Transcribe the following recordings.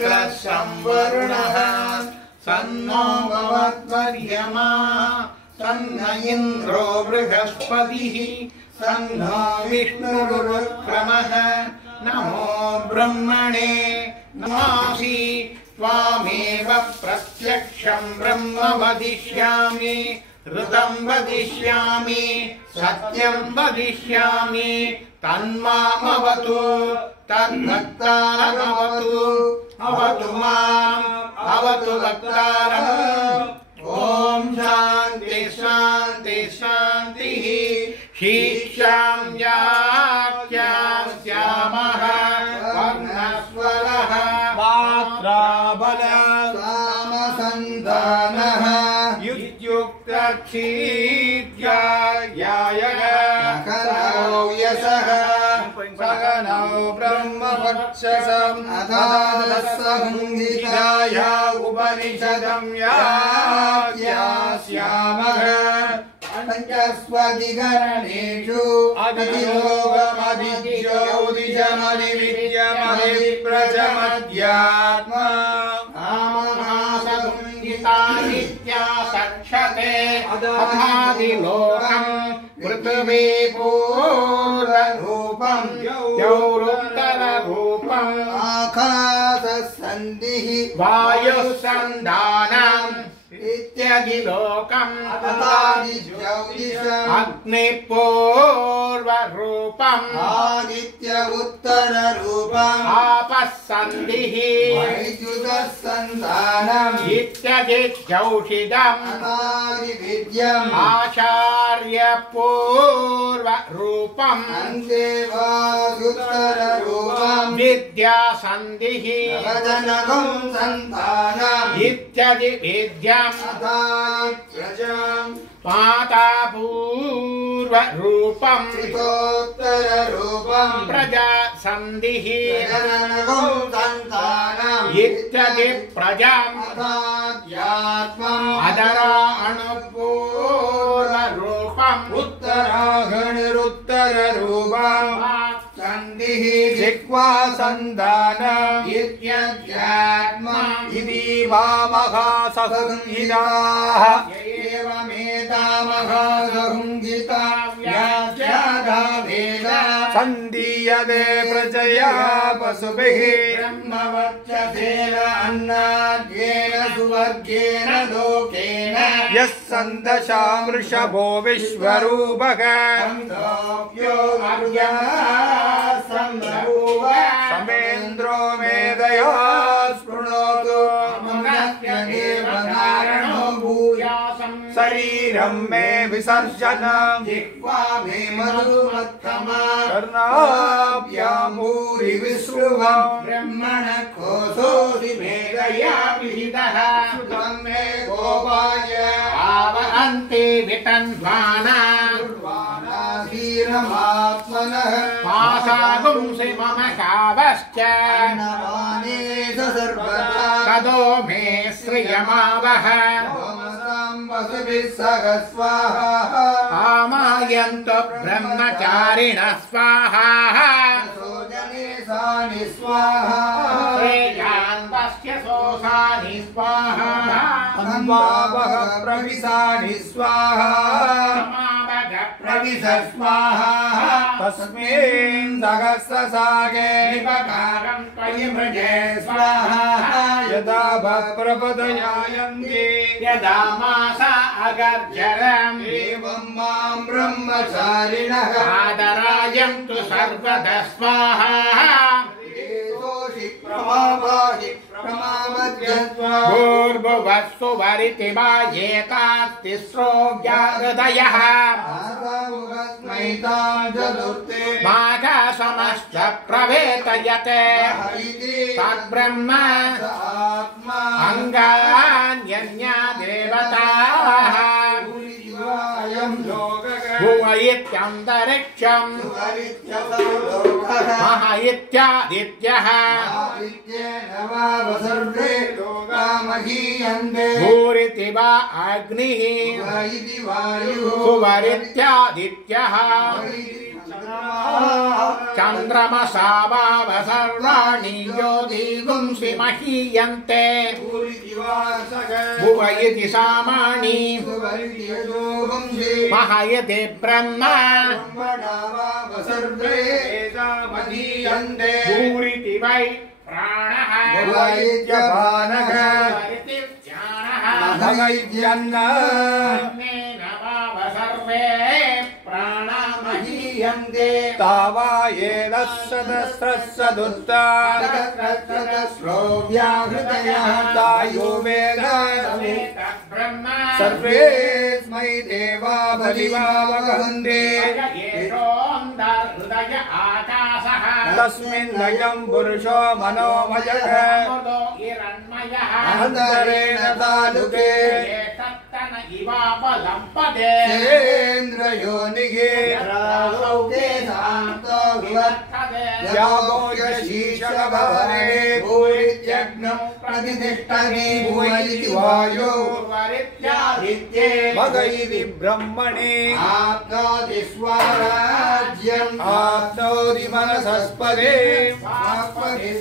संवरुणः सन्नो भवत्वर्यमा सन्न इन्द्रो बृहस्पतिः सन्नो विष्णुरुक्रमः नमो ब्रह्मणे नमासि त्वामेव प्रत्यक्षं ब्रह्म वदिष्यामि ऋतं वदिष्यामि सत्यं वदिष्यामि तन्मामवतु तद्भक्तारमवतु अवतु माम् अवतु वक्तारम् ॐ शान्ति शान्ति शान्तिः शीर्षां याख्यां श्यामः वर्णस्वरः मात्राबल सामसन्धानः युक्तक्षीत्यायायः यशः सगनौ ब्रह्मवक्षसम् अथादस्संहिताय उपनिषदं यास्यामः पञ्चस्वधिकरणेषु अतिलोकमधिज्योतिषमधिविद्यमधिप्रजमध्यात्मा आमहासंहिता नित्या सक्षते अथादिलोकम् पृथिवी पूर्वरूपं द्यौरुत्तररूपम् आकाशसन्धिः वायुसन्धानम् इत्यगिलोकम् अग्निपूर्वरूपम् आदित्य उत्तररूपम् आपस्सन्धिः वैद्युतसन्धानम् इत्यगिजौषिदम् विद्यम् आचार्यपूर्वरूपम् अन्तेवायुत्तररूपम् विद्यासन्धिः वदनगं सन्तानम् इत्यदि विद्यम् पातापूर्वरूपम् उत्तररूपम् प्रजासन्धिः इत्यदि प्रजाम् अदराणुपूर्वरूपम् उत्तरागणिरुत्तररूपम् सन्धिः जिह्वा सन्धानम् इत्यध्यात्मा इति वामहासंहिताः एवमेतामहासंहिता व्याख्याता वेदा सन्धीयते प्रजया पशुभिः ब्रह्मवर्चसेन अन्नाद्येन सुवर्गेण लोकेन यः सन्दशा वृषभो विश्वरूपः समेन्द्रो मेधया स्पृणोतु शरीरं मे विसर्जनम् जिह्वा मे मधुमत्तमा कर्णाभ्यामूरि विश्रुवम् ब्रह्मण कोशोऽसि मेधया विहितः सुतं मे गोपाय आवहन्ति वितन्वाना ीरमात्मनः पासागुंसि मम कावश्च तदो मे श्रियमावह स्वाहा आमायन्तु ब्रह्मचारिणः स्वाहा स्वाहा श्रेयान्वस्य सोसानि स्वाहा अन्वावह प्रविशानि स्वाहा स्वाहा तस्मिन् सहस्रसागे निपकारं त्वयि मृजे स्वाहा यदा भप्रपदयायन्ति यदा मासा अगर्जरम् एवं मां ब्रह्मचारिणः आदरायन्तु सर्वदा स्वाहा भूर्भुवस्सु वरितिमा एतास्तिस्रो हृदयः माघसमश्च प्रवेतयते तद्ब्रह्म अङ्गान्यन्या देवताः भुव इत्यन्तरिक्षम् मह इत्यादित्यः भूरिति वा अग्निः भुवरित्यादित्यः चन्द्रमसा वाव सर्वाणि ज्योतिगुंसि महीयन्ते भुव इति सामानि महयति ब्रह्मा भूरिति वै प्राणः सर्वे प्राणा महीयन्ते तावा येदस्सदस्रस्सदुत्ताश्रोव्याहृतयः तायो वेद सर्वेस्मै देवा बलिवावगन्ते तस्मिन्नयं पुरुषो मनोमयः अन्तरेण तालुके सेन्द्रयोनिगे यावोयशीशभवने भूरित्यग्नं प्रतिष्ठति भुवैति वायो मग इति ब्रह्मणे आप्नोति स्वराज्यम् आप्नोति मनसस्पदे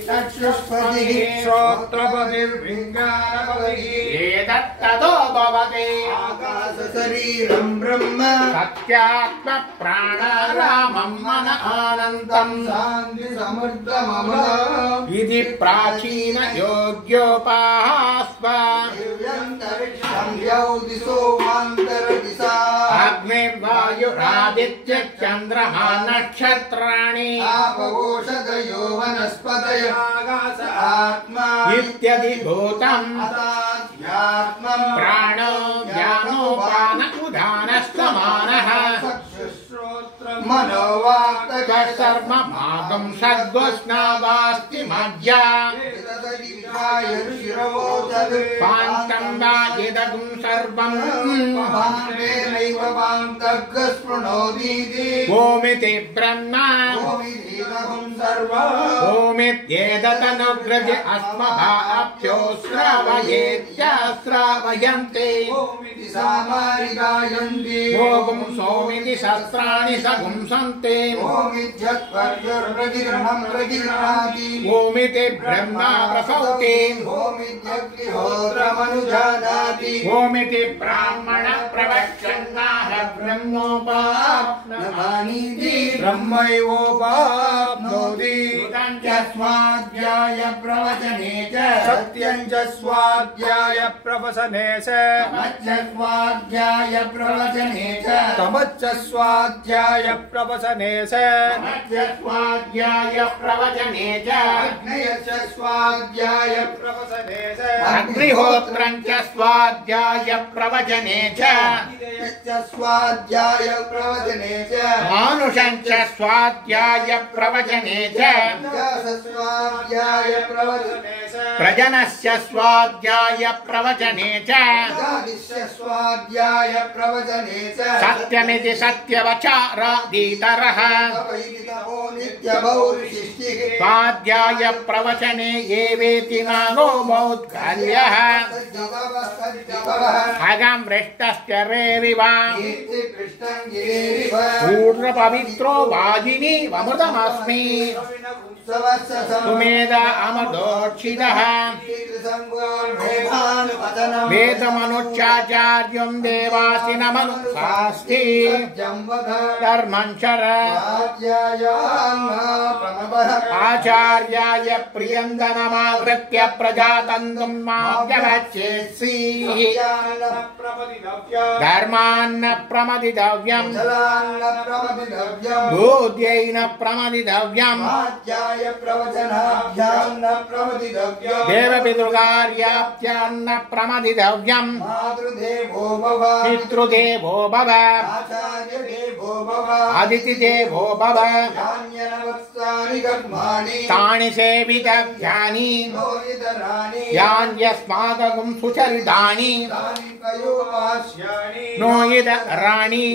चक्षुष्पतिः श्रोत्रपतिर्भिङ्गारपतिः एतत्ततो भवति आकाशशरीरं ब्रह्म सत्यात्म प्राणारामं मन आनन्दं शान्ति समृद्धमम इति प्राचीन योग्योपास्व अग्निर्वायुरादित्य चन्द्रमा नक्षत्राणि आपवोषधयो वनस्पतय आकाश आत्मा इत्यधिभूतम् प्राणो ज्ञानोपान उदानस्तमानः मनोवाक् सर्वभागं षड्वस्नावास्ति मज्जा पान्तं वा यदगुं सर्वम् ओमिति ब्रह्मा ओमित्येतदनुग्रज अस्मभाभ्यो श्रावयेत्याश्रावयन्ते ओगुं सोमिति शस्त्राणि सगुंसन्ते ओमिति ब्रह्मा प्रसौति ओमिति ब्राह्मण प्रवक्षन्नाह ब्रह्मोपाप्नोति ब्रह्मैवोपाप्नोति स्वाध्याय प्रवचने च सत्यं च स्वाध्याय प्रवचने च स्वाध्याय प्रवचने च तमच्च स्वाध्याय प्रवचने च स्वाध्याय प्रवचने च अग्नयश्च स्वाध्याय प्रवचने च अग्निहोत्रं च स्वाध्याय प्रवचने च स्वाध्याय प्रवचने च मानुषं च स्वाध्याय प्रवचने च स्वाध्याय प्रवचने च प्रजनस्य स्वाध्याय प्रवचने च स्वाध्याय प्रवचने च सत्यमिति सत्यवचारादीतरः स्वाध्याय प्रवचने एवेति नागो मौद्गल्यः अगं वृष्टस्य रेरिव पूर्णपवित्रो वाजिनी वमृतमस्मि सुमेध अमदोक्षितः वेदमनुच्चाचार्यं देवासिनमनुशास्ति धर्मं चर आचार्याय प्रियन्दनमावृत्य प्रजातन्तुं माव्यवच्छेत्सि धर्मान्न प्रमदितव्यम् बोध्यैन प्रमदितव्यम् देवपितृकार्याभ्यान्न प्रमदितव्यम् पितृदेवो भव अदितिदेवो भव तानि सेवितव्यानि यान्यस्माकं सुचरितानि नो इदराणि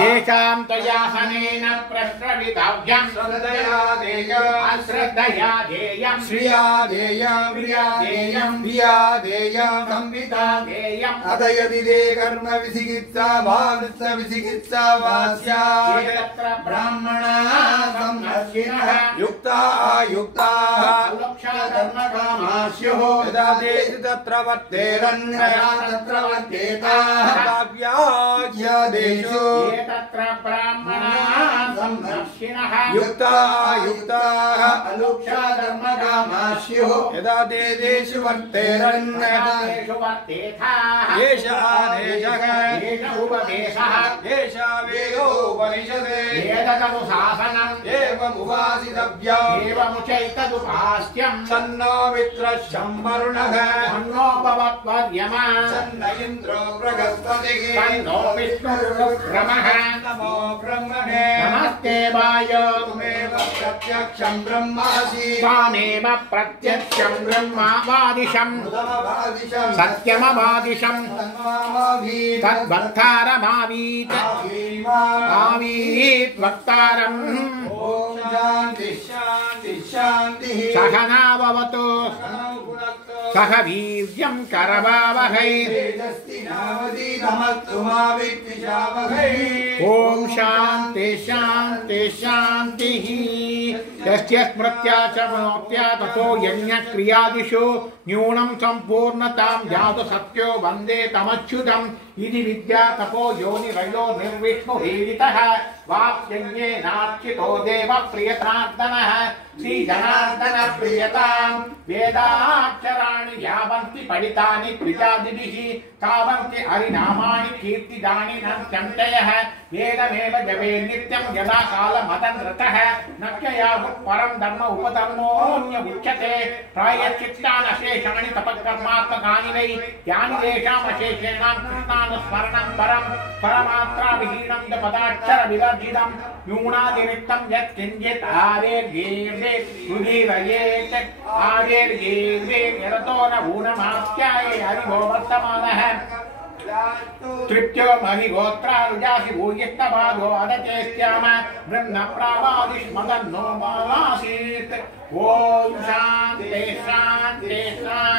येषां तयासनेन प्रश्रवितव्यम् अश्रद्धया देयम् श्रिया देयम् प्रिया देयम् प्रिया देयम् संविता देयम् अथ यदि ते कर्म कर्म विचिकित्सा वा वृत्त विचिकित्सा वा स्यात् तत्र ब्राह्मणा संहर्षिणः युक्ता आयुक्ताः लोक्षाधर्मकामास्युः यदा ते तत्र वर्तेरन् तत्र वर्तेताः काव्यादेषु ये तत्र ब्राह्मणा संहर्षिणः युक्ता आयुक्ताः लोक्षाधर्मकामास्युः यदा ते देषु वर्तेरन् तेषु वर्तेथाः एष आदेशः एष उपदेशः एष वेदोपनिषदे वेदकनुशासनम् एवमुपासितव्या एवमुचैतदुपास्यम् सन्नो मित्रश्चं वरुणः तन्नो भवत्वर्यमा सन्न इन्द्रो बृहस्पतिः तन्नो विष्णुरुक्रमः नमो ब्रह्मणे नमस्ते वाय त्वमेव प्रत्यक्षं ब्रह्मासि त्वामेव प्रत्यक्षम् ब्रह्मावादिशम् उदमभादिशं सत्यमवादिशम् तन्मामाभीत् तद्भक्तारमावीत् आवीत् वक्तारम् ॐ शान्तिः शान्तिः शान्तिः सहनाववतु भुनक्तु सह वीर्यम् करवावहै तेजस्विनावधीतमस्तु मा विद्विषावहै ॐ शान्ति शान्ति शान्तिः यस्य स्मृत्या च मनोक्त्या ततो यज्ञक्रियादिषु न्यूनं सम्पूर्णतां जातु सत्यो वन्दे तमच्युतम् इति विद्या तपो योनिरयो निर्विष्णुरीरितः वाक्यज्ञेनार्चितो देवः प्रियतार्दनः श्रीजनार्दन प्रियताम् वेदाक्षराणि यावन्ति पठितानि द्विजादिभिः तावन्ति हरिनामानि कीर्तिदानि नन्त्यन्तयः वेदमेव जपे नित्यं यदा कालमदनृतः नक्ययाहुः परं धर्म उपधर्मोऽन्यमुच्यते प्रायश्चित्तानशेषाणि तपःकर्मात्मकानि वै यानि तेषामशेषेणां कृष्णानुस्मरणं परं परमात्राविहीनं च पदाक्षरविवर्जितं न्यूनातिरिक्तं यत्किञ्चित् आरेर्गीर्वेत् रुधिरयेत् आरेर्गीर्वेत् यरतो न ऊनमास्याये हरिभो वर्तमानः तृप्त्यो महिगोत्रारुजासि भूयिष्टभागो अदचेस्याम ब्रह्मप्रावादिष्मदन्नो मासीत् ॐ शान्ति शान्ति शान्ति